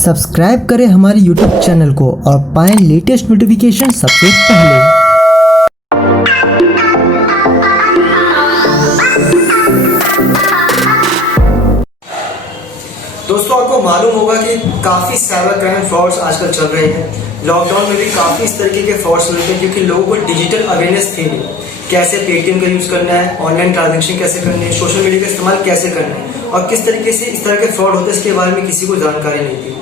Subscribe करें हमारे YouTube channel को और पाएं लेटेस्ट नोटिफिकेशन सबसे पहले। दोस्तों, आपको मालूम होगा कि काफ़ी साइबर क्राइम फ्रॉड्स आजकल चल रहे हैं। लॉकडाउन में भी काफ़ी इस तरीके के फ्रॉड्स मिलते हैं क्योंकि लोगों को डिजिटल अवेयरनेस थी नहीं। कैसे पेटीएम का यूज़ करना है, ऑनलाइन ट्रांजैक्शन कैसे करने हैं, सोशल मीडिया का इस्तेमाल कैसे करना है और किस तरीके से इस तरह के फ्रॉड होते हैं, इसके बारे में किसी को जानकारी नहीं थी।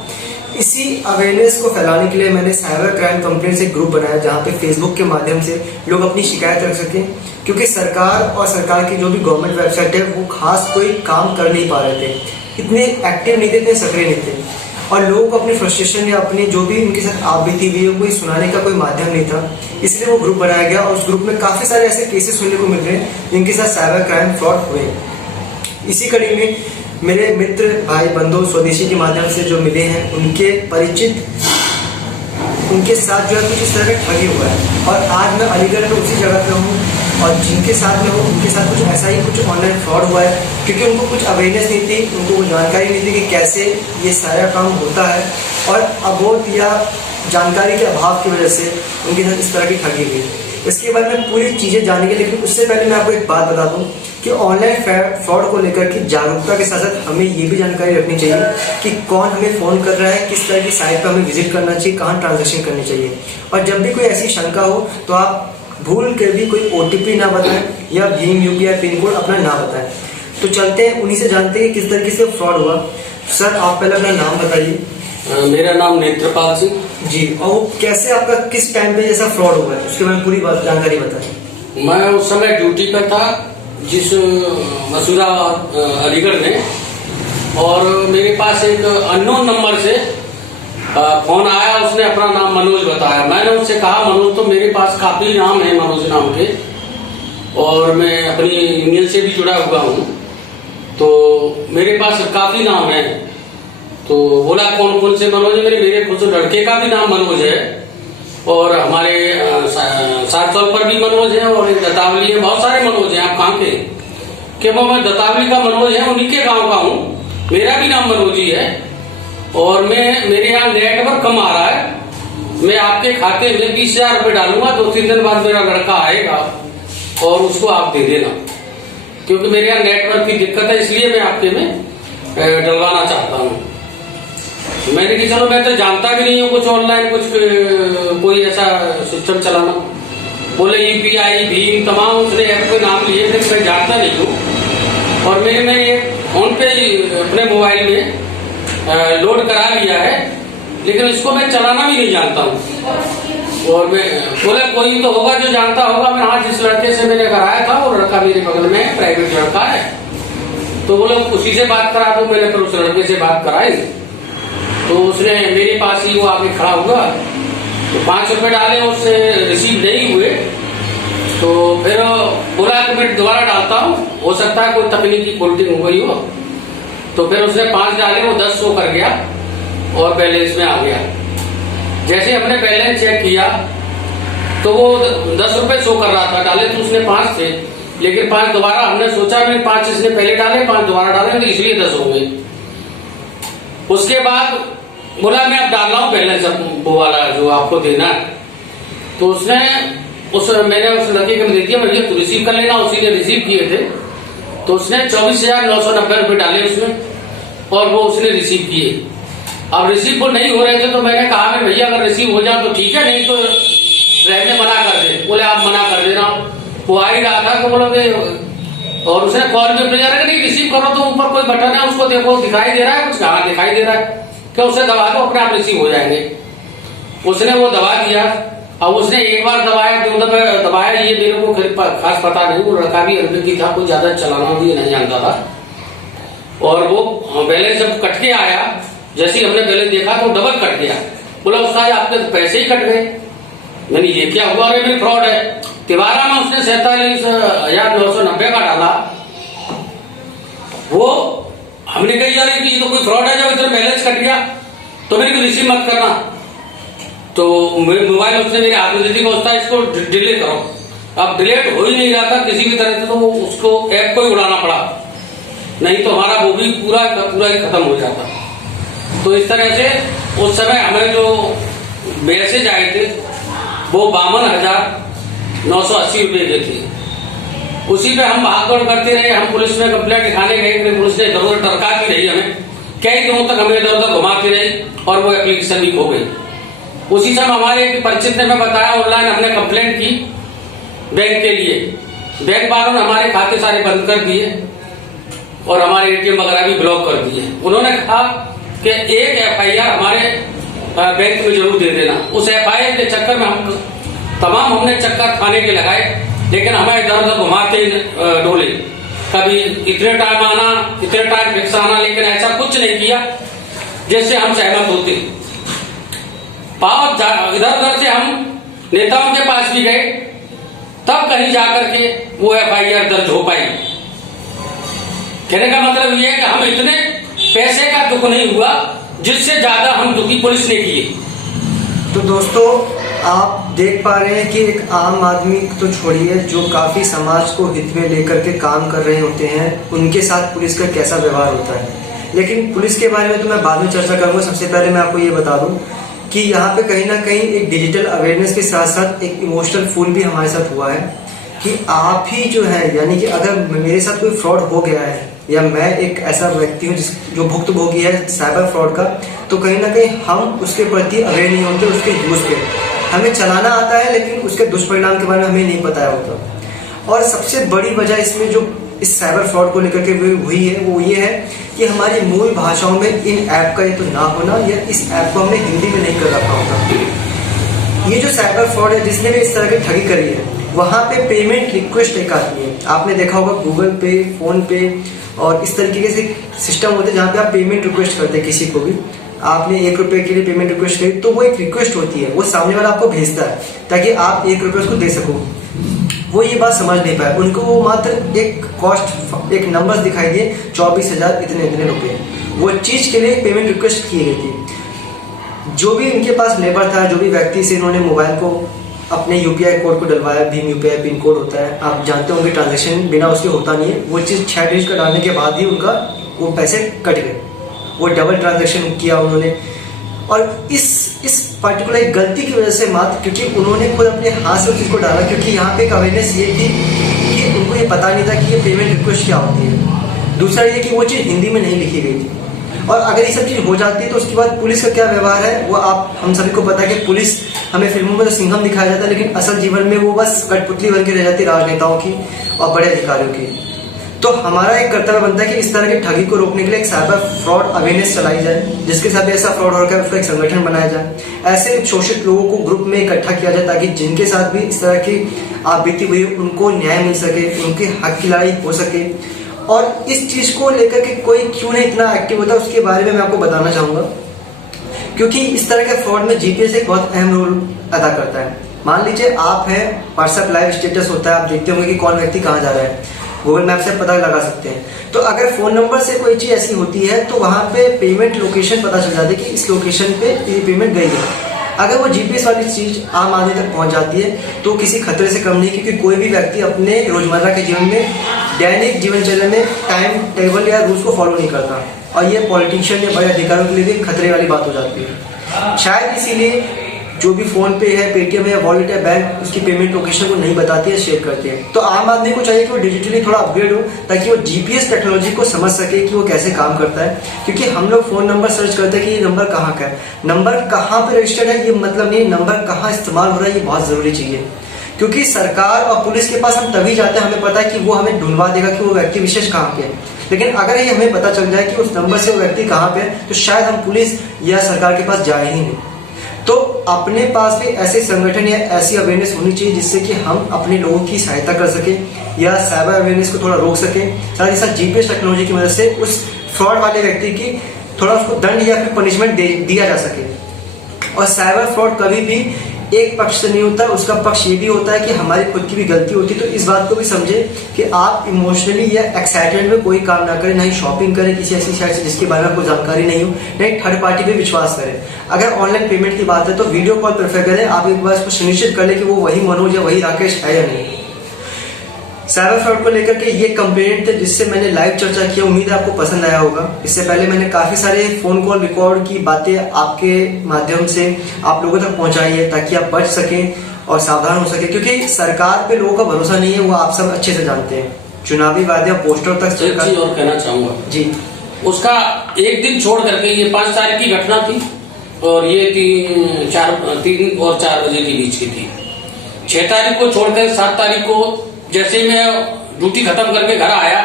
इसी अवेयरनेस को फैलाने के लिए मैंने साइबर क्राइम कंप्लेंट से ग्रुप बनाया जहाँ पे फेसबुक के माध्यम से लोग अपनी शिकायत रख सकें, क्योंकि सरकार और सरकार की जो भी गवर्नमेंट वेबसाइट है वो खास कोई काम कर नहीं पा रहे थे, इतने एक्टिव नहीं थे, इतने सक्रिय नहीं थे और लोगों को अपनी फ्रस्ट्रेशन या अपनी जो भी उनके साथ आप बीती हुई है कोई सुनाने का कोई माध्यम नहीं था। इसलिए वो ग्रुप बनाया गया और उस ग्रुप में काफ़ी सारे ऐसे केसेस सुनने को मिल रहे हैं जिनके साथ साइबर क्राइम फ्रॉड हुए। इसी कड़ी में मेरे मित्र भाई बंधु स्वदेशी के माध्यम से जो मिले हैं उनके परिचित उनके साथ जो है कुछ इस तरह का ठगी हुआ है और आज मैं अलीगढ़ में उसी जगह पे हूँ और जिनके साथ में हूँ उनके साथ कुछ ऐसा ही कुछ ऑनलाइन फ्रॉड हुआ है, क्योंकि उनको कुछ अवेयरनेस नहीं थी, उनको कुछ जानकारी नहीं थी कि कैसे ये सारा काम होता है और अबोध या जानकारी के अभाव की वजह से उनके साथ इस तरह की ठगी हुई। इसके बाद में पूरी चीज़ें जानेंगे, लेकिन उससे पहले मैं आपको एक बात बता दूं कि ऑनलाइन फ्रॉड को लेकर के जागरूकता के साथ साथ हमें ये भी जानकारी रखनी चाहिए कि कौन हमें फ़ोन कर रहा है, किस तरह की साइट पर हमें विजिट करना चाहिए, कहाँ ट्रांजैक्शन करनी चाहिए। और जब भी कोई ऐसी शंका हो तो आप भूल कर भी कोई OTP ना बताएं या भीम UPI पिन कोड अपना ना बताएं। तो चलते हैं उन्हीं से जानते हैं किस तरीके से फ्रॉड हुआ। सर, आप पहले अपना नाम बताइए। मेरा नाम नेत्रपाल सिंह जी। और कैसे आपका किस टाइम पे जैसा फ्रॉड हुआ है उसके बारे में पूरी बात जानकारी बताएं। मैं उस समय ड्यूटी पर था जिस मसूरा अलीगढ़ में, और मेरे पास एक अननोन नंबर से फोन आया। उसने अपना नाम मनोज बताया। मैंने उससे कहा, मनोज तो मेरे पास काफी नाम है मनोज नाम के और मैं अपनी यूनियन से भी जुड़ा हुआ हूँ, तो मेरे पास काफी नाम है। तो बोला कौन कौन से मनोज है? मेरे खुद लड़के का भी नाम मनोज है और हमारे सारचौल पर भी मनोज है और एक दतावली है, बहुत सारे मनोज हैं। आप कहाँ के? कि मैं दतावली का मनोज है, उन्हीं के गांव का हूँ, मेरा भी नाम मनोज ही है और मेरे यहाँ नेटवर्क कम आ रहा है। मैं आपके खाते में 20,000 रुपये डालूंगा, 2-3 दिन बाद मेरा लड़का आएगा और उसको आप दे देना, क्योंकि मेरे यहाँ नेटवर्क की दिक्कत है, इसलिए मैं आपके में डलवाना चाहता हूँ। मैंने कहा चलो, मैं तो जानता भी नहीं हूँ कुछ ऑनलाइन, कुछ कोई ऐसा सिस्टम चलाना। बोले UPI भीम तमाम उसने ऐप के नाम लिए, लेकिन मैं जानता नहीं हूँ और मैंने फोन पे अपने मोबाइल में लोड करा लिया है, लेकिन इसको मैं चलाना भी नहीं जानता हूँ। और मैं बोले कोई तो होगा जो जानता होगा। मैं हाँ, जिस लड़के से मैंने कराया था वो लड़का मेरे बगल में प्राइवेट लड़का है, तो बोले उसी से बात करा दो। मैंने फिर उस लड़के से बात कराई तो उसने मेरे पास ही वो आके खड़ा हुआ, तो 5 रुपए डाले, उससे रिसीव नहीं हुए। तो फिर बोला कि मैं दोबारा डालता हूँ, हो सकता है कोई तकनीकी फोल्डिंग हो गई हो। तो फिर उसने 5 डाले, वो 10 शो कर गया और बैलेंस में आ गया। जैसे हमने बैलेंस चेक किया तो वो 10 रुपए शो कर रहा था, डाले तो उसने 5 थे, लेकिन 5 दोबारा हमने सोचा मैंने 5 इसने पहले डाले, 5 दोबारा डाले, तो इसलिए 10 हो गए। उसके बाद बोला मैं अब डाल रहा हूँ बैलेंस वो वाला जो आपको देना है। तो उसने मैंने उस लड़के को दे दिया, भैया तू रिसीव कर लेना। उसी ने रिसीव किए थे, तो उसने 24,990 रुपये डाले उसमें और वो उसने रिसीव किए। अब रिसीव वो नहीं हो रहे थे तो मैंने कहा कि भैया अगर रिसीव हो जाए तो ठीक है, नहीं तो रहने मना कर दे। बोले आप मना कर देना। वो आ ही रहा था कि बोलोगे, और उसने कॉल में भेजा रहा नहीं रिसीव करो तो ऊपर कोई बटन है उसको देखो, दिखाई दे रहा है कुछ, कहाँ दिखाई दे रहा है, क्या उसे दबा दो अपने आप रिसीव हो जाएंगे। उसने वो दबा दिया। अब उसने एक बार दबाया, 2 दफे दबाया, ये मेरे को खास पता नहीं, वो लड़का भी अरबी था, कोई ज्यादा चलाना भी नहीं जानता था। और वो बैलेंस जब कट के आया, जैसे ही हमने बैलेंस देखा तो डबल कट गया। बोला उसका आपके पैसे ही कट गए। मैंने ये क्या हुआ? अरे मेरी फ्रॉड है। तिवारा में उसने 47,990 का डाला। वो हमने कही यार कि ये तो कोई फ्रॉड है, जब इधर बैलेंस कट गया तो मेरे को रिसीव मत करना। तो मोबाइल उसने मेरे हाथ में दे दी, इसको डिलीट करो। अब डिलीट हो ही नहीं रहा था किसी भी तरह से, तो उसको ऐप को ही उड़ाना पड़ा, नहीं तो हमारा वो भी पूरा ही खत्म हो जाता। तो इस तरह से उस समय हमें जो मैसेज आए थे वो 52,980 रुपये के थे। उसी पे हम भागदौड़ करते रहे, हम पुलिस में कंप्लेंट लिखाने गए, पुलिस ने इधर उधर टरकाती रही, हमें कई दिनों तक हमें इधर उधर घुमाती रही और वो एप्लीकेशन भी खो गई। उसी समय हमारे एक परिचित ने मैं बताया, ऑनलाइन हमने कंप्लेंट की बैंक के लिए, बैंक वालों ने हमारे खाते सारे बंद कर दिए और हमारे एटीएम वगैरह भी ब्लॉक कर दिए। उन्होंने कहा कि एक FIR हमारे बैंक में जरूर दे देना। उस FIR के चक्कर में हमने चक्कर थाने के लगाए, लेकिन हमें इधर उधर घुमाते डोले, कभी इतने टाइम आना, इतने टाइम फिक्स आना, लेकिन ऐसा कुछ नहीं किया जैसे हम सहमत होते। इधर उधर से हम नेताओं के पास भी गए, तब कहीं जाकर के वो FIR दर्ज हो पाई। कहने का मतलब ये है कि हम इतने पैसे का दुख नहीं हुआ जिससे ज्यादा हम दुखी पुलिस ने किए। तो दोस्तों, आप देख पा रहे हैं कि एक आम आदमी तो छोड़िए, जो काफी समाज को हित में लेकर के काम कर रहे होते हैं, उनके साथ पुलिस का कैसा व्यवहार होता है। लेकिन पुलिस के बारे में तो मैं बाद में चर्चा करूंगा। सबसे पहले मैं आपको ये बता दूं कि यहाँ पे कहीं ना कहीं एक डिजिटल अवेयरनेस के साथ साथ एक इमोशनल फूल भी हमारे साथ हुआ है कि आप ही जो है, यानी कि अगर मेरे साथ कोई फ्रॉड हो गया है या मैं एक ऐसा व्यक्ति हूँ जो भुक्तभोगी है साइबर फ्रॉड का, तो कहीं ना कहीं हम उसके प्रति अवेयर नहीं होते। उसके यूज पे हमें चलाना आता है, लेकिन उसके दुष्परिणाम के बारे में हमें नहीं पता होता। और सबसे बड़ी वजह इसमें जो इस साइबर फ्रॉड को लेकर के हुई है वो ये है कि हमारी मूल भाषाओं में इन ऐप का ये तो ना होना, या इस ऐप को हमने हिंदी में नहीं कर रखा होता। ये जो साइबर फ्रॉड है, जिसने भी इस तरह की ठगी करी है, वहाँ पे पेमेंट रिक्वेस्ट एक आती है। आपने देखा होगा गूगल पे, फोन पे और इस तरीके से सिस्टम होते हैं जहाँ पे आप पेमेंट रिक्वेस्ट करते हैं किसी को भी। आपने 1 रुपए के लिए पेमेंट रिक्वेस्ट करी तो वो एक रिक्वेस्ट होती है, वो सामने वाला आपको भेजता है ताकि आप 1 रुपये उसको दे सको। वो ये बात समझ नहीं पाए, उनको वो मात्र एक कॉस्ट, एक नंबर दिखाई दिए 24,000 इतने रुपए, वो चीज के लिए पेमेंट रिक्वेस्ट की गई थी। जो भी उनके पास लेबर था, जो भी व्यक्ति से इन्होंने मोबाइल को अपने UPI कोड को डलवाया, भीम UPI पिन कोड होता है, आप जानते होंगे ट्रांजेक्शन बिना उसके होता नहीं है। वो चीज़ 6 डिजिट का डालने के बाद ही उनका वो पैसे कट गए, वो डबल ट्रांजेक्शन किया उन्होंने। और इस पर्टिकुलर गलती की वजह से मात्र क्योंकि उन्होंने खुद अपने हाथ से उस चीज़ को डाला, क्योंकि यहाँ पे एक अवेयरनेस ये थी कि उनको ये पता नहीं था कि ये पेमेंट रिक्वेस्ट क्या होती है। दूसरा ये कि वो चीज़ हिंदी में नहीं लिखी गई थी। और अगर ये सब चीज़ हो जाती है तो उसके बाद पुलिस का क्या व्यवहार है वो हम सभी को पता है कि पुलिस हमें फिल्मों में तो सिंघम दिखाया जाता है, लेकिन असल जीवन में वो बस कठपुतली बन के रह जाती है राजनेताओं की और बड़े अधिकारियों की। तो हमारा एक कर्तव्य बनता है कि इस तरह की ठगी को रोकने के लिए एक साइबर फ्रॉड अवेयरनेस चलाई जाए, जिसके साथ ऐसा फ्रॉड हो रहा है उसका एक संगठन बनाया जाए, ऐसे शोषित लोगों को ग्रुप में इकट्ठा किया जाए ताकि जिनके साथ भी इस तरह की आप बीती हुई उनको न्याय मिल सके, उनके हक की लड़ाई हो सके। और इस चीज को लेकर के कोई क्यों नहीं इतना एक्टिव होता उसके बारे में मैं आपको बताना चाहूंगा, क्योंकि इस तरह के फ्रॉड में GPS एक बहुत अहम रोल अदा करता है। मान लीजिए आप हैं, व्हाट्सएप लाइव स्टेटस होता है, आप देखते होंगे कि कौन व्यक्ति कहाँ जा रहा है, गूगल मैप से पता लगा सकते हैं। तो अगर फोन नंबर से कोई चीज ऐसी होती है तो वहां पे पेमेंट लोकेशन पता चल जाती है कि इस लोकेशन पे ये पेमेंट गई है। अगर वो GPS वाली चीज आम आदमी तक पहुंच जाती है तो किसी खतरे से कम नहीं, क्योंकि कोई भी व्यक्ति अपने रोजमर्रा के जीवन में, दैनिक जीवनचर्या में टाइम टेबल या रूल्स को फॉलो नहीं करता, और ये पॉलिटिशियन या बड़े अधिकारियों के लिए भी खतरे वाली बात हो जाती है। शायद इसीलिए जो भी फोन पे है, पेटीएम है या वॉलेट है, बैंक उसकी पेमेंट लोकेशन को नहीं बताती है, शेयर करते हैं। तो आम आदमी को चाहिए कि वो डिजिटली थोड़ा अपग्रेड हो ताकि वो GPS टेक्नोलॉजी को समझ सके कि वो कैसे काम करता है। क्योंकि हम लोग फोन नंबर सर्च करते हैं कि ये नंबर कहाँ का है, नंबर कहाँ पे रजिस्टर्ड है, ये मतलब नहीं, नंबर कहाँ इस्तेमाल हो रहा है, ये बहुत जरूरी चीज है। क्योंकि सरकार और पुलिस के पास हम तभी जाते हैं, हमें पता है कि वो हमें ढूंढवा देगा कि वो व्यक्ति विशेष कहाँ पे है। लेकिन अगर ये हमें पता चल जाए कि उस नंबर से वो व्यक्ति कहाँ पे है तो शायद हम पुलिस या सरकार के पास जाए ही नहीं। तो अपने पास भी ऐसे संगठन या ऐसी अवेयरनेस होनी चाहिए जिससे कि हम अपने लोगों की सहायता कर सके या साइबर अवेयरनेस को थोड़ा रोक सके। साथ ही साथ GPS टेक्नोलॉजी की मदद से उस फ्रॉड वाले व्यक्ति की थोड़ा उसको दंड या फिर पनिशमेंट दिया जा सके। और साइबर फ्रॉड कभी भी एक पक्ष से नहीं होता, उसका पक्ष ये भी होता है कि हमारी खुद की भी गलती होती है। तो इस बात को भी समझे कि आप इमोशनली या एक्साइटमेंट में कोई काम ना करें, ना ही शॉपिंग करें किसी ऐसी साइट से जिसके बारे में आपको जानकारी नहीं हो, ना ही थर्ड पार्टी पे विश्वास करें। अगर ऑनलाइन पेमेंट की बात है तो वीडियो कॉल प्रेफर करें। आप एक बार इसको सुनिश्चित कर लें कि वो वही मनोज या वही राकेश है या नहीं। साइबर फ्रॉड को लेकर के ये कंप्लेंट थे जिससे मैंने लाइव चर्चा किया। उम्मीद है आपको पसंद आया होगा। इससे पहले मैंने काफी सारे फोन कॉल रिकॉर्ड की बातें आपके माध्यम से आप लोगों तक पहुंचाई है ताकि आप बच सकें और सावधान हो सके, क्योंकि सरकार पे लोगों का भरोसा नहीं है, वो आप सब अच्छे से जानते हैं। चुनावी वादे और पोस्टर तक एक चीज और कहना चाहूंगा जी, उसका एक दिन छोड़ करके, ये 5 तारीख की घटना थी और ये 3 और 4 बजे के बीच की थी। 6 तारीख को छोड़कर 7 तारीख को जैसे ही मैं ड्यूटी खत्म करके घर आया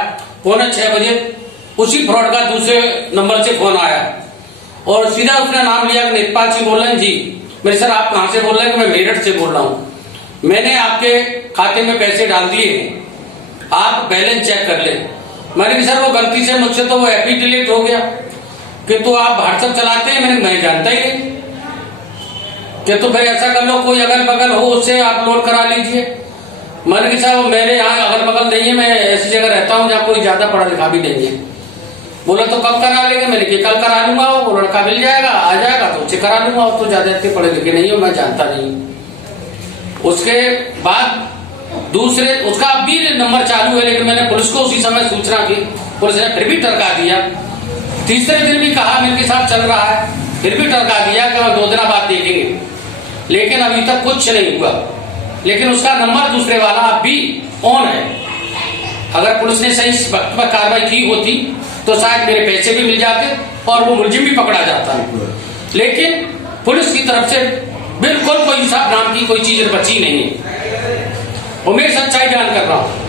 5:45 बजे उसी फ्रॉड का दूसरे नंबर से फोन आया और सीधा उसने नाम लिया, नेतपाल सिंह बोल रहे हैं जी। मेरे सर आप कहाँ से बोल रहे हैं? मैं मेरठ से बोल रहा हूँ, मैंने आपके खाते में पैसे डाल दिए हैं, आप बैलेंस चेक कर लें। मैंने कहा सर वो गलती से मुझसे तो वो ऐप ही डिलीट हो गया। कि तो आप व्हाट्सएप चलाते हैं? मैं जानता ही नहीं। कि तो फिर ऐसा कर लो, कोई अगल बगल हो उससे अपलोड करा लीजिए। मैंने कहा साहब मेरे यहाँ अगल बगल नहीं है, मैं ऐसी जगह रहता हूँ जहाँ कोई ज्यादा पढ़ा लिखा भी नहीं है। बोला तो कब करा लेंगे? मैंने कहा कल करा लूंगा, वो लड़का मिल जाएगा, आ जाएगा तो उससे करा लूंगा, तो ज्यादा इतने पढ़े लिखे नहीं हो, मैं जानता नहीं। उसके बाद दूसरे उसका अब भी नंबर चालू है, लेकिन मैंने पुलिस को उसी समय सूचना की, पुलिस ने फिर भी टरका दिया। तीसरे दिन भी कहा मेरे साथ चल रहा है, फिर भी टरका दिया कि 2 दिन बाद देखेंगे, लेकिन अभी तक कुछ नहीं हुआ। लेकिन उसका नंबर दूसरे वाला अब भी ऑन है। अगर पुलिस ने सही वक्त पर कार्रवाई की होती तो शायद मेरे पैसे भी मिल जाते और वो मुलजिम भी पकड़ा जाता। लेकिन पुलिस की तरफ से बिल्कुल कोई इंसाफ नाम की कोई चीज बची नहीं है, और मैं सच्चाई बयान कर रहा हूँ।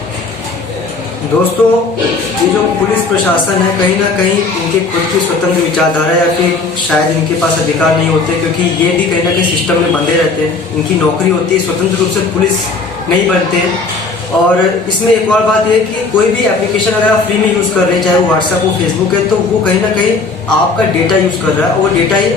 दोस्तों ये जो पुलिस प्रशासन है कहीं ना कहीं इनके खुद की स्वतंत्र विचारधारा या फिर शायद इनके पास अधिकार नहीं होते, क्योंकि ये भी कहीं ना कहीं सिस्टम में बंधे रहते हैं। इनकी नौकरी होती है, स्वतंत्र रूप से पुलिस नहीं बनते हैं। और इसमें एक और बात यह है कि कोई भी एप्लीकेशन अगर आप फ्री में यूज कर रहे हैं, चाहे वो व्हाट्सएप हो फेसबुक है, तो वो कहीं ना कहीं आपका डेटा यूज कर रहा है, और वो डेटा ही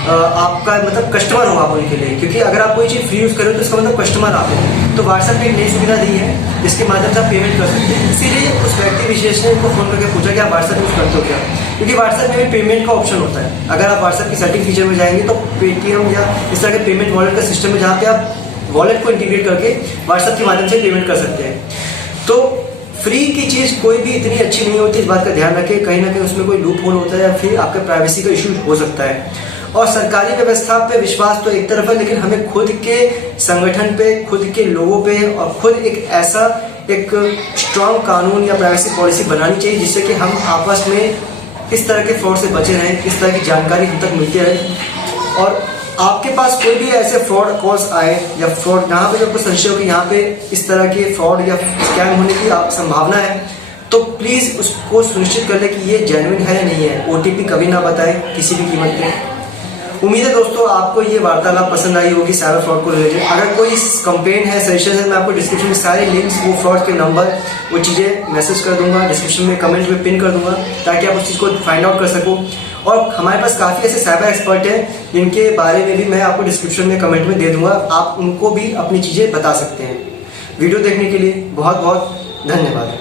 आपका मतलब कस्टमर होगा आप उनके लिए। क्योंकि अगर आप कोई चीज फ्री यूज कर रहे हो तो इसका मतलब कस्टमर आप है। तो व्हाट्सएप ने एक नई सुविधा दी है जिसके माध्यम से आप पेमेंट कर सकते हैं। इसीलिए उस व्यक्ति विशेष ने उनको फोन करके पूछा कि आप व्हाट्सएप यूज करते हो क्या, क्योंकि व्हाट्सएप में भी पेमेंट का ऑप्शन होता है। अगर आप व्हाट्सएप की सेटिंग फीचर में जाएंगे तो पेटीएम या इस तरह के पेमेंट वॉलेट का सिस्टम है, जहाँ पे आप वॉलेट को इंटीग्रेट करके व्हाट्सएप के माध्यम से पेमेंट कर सकते हैं। तो फ्री की चीज कोई भी इतनी अच्छी नहीं होती, इस बात का ध्यान रखें। कहीं ना कहीं उसमें कोई लूप होल होता है या फिर आपके प्राइवेसी का इशू हो सकता है। और सरकारी व्यवस्था पे विश्वास तो एक तरफ है, लेकिन हमें खुद के संगठन पे, खुद के लोगों पे और खुद एक ऐसा एक स्ट्रांग कानून या प्राइवेसी पॉलिसी बनानी चाहिए जिससे कि हम आपस में इस तरह के फ्रॉड से बचे रहें, इस तरह की जानकारी हम तक मिलती रहे। और आपके पास कोई भी ऐसे फ्रॉड कॉल्स आए या फ्रॉड जहाँ पे आपको संशय हो कि यहाँ पे इस तरह के फ्रॉड या स्कैम होने की संभावना है, तो प्लीज उसको सुनिश्चित कर ले कि ये जेन्युइन है या नहीं है। ओटीपी कभी ना बताएं किसी भी कीमत पे। उम्मीद है दोस्तों आपको ये वार्तालाप पसंद आई होगी साइबर फ्रॉड को रिलेटेड। अगर कोई कंप्लेंट है, सजेशन है, मैं आपको डिस्क्रिप्शन में सारे लिंक्स, वो फ्रॉड के नंबर, वो चीज़ें मैसेज कर दूंगा, डिस्क्रिप्शन में कमेंट में पिन कर दूंगा ताकि आप उस चीज़ को फाइंड आउट कर सको। और हमारे पास काफ़ी ऐसे साइबर एक्सपर्ट हैं जिनके बारे में भी मैं आपको डिस्क्रिप्शन में कमेंट में दे दूंगा, आप उनको भी अपनी चीज़ें बता सकते हैं। वीडियो देखने के लिए बहुत बहुत धन्यवाद।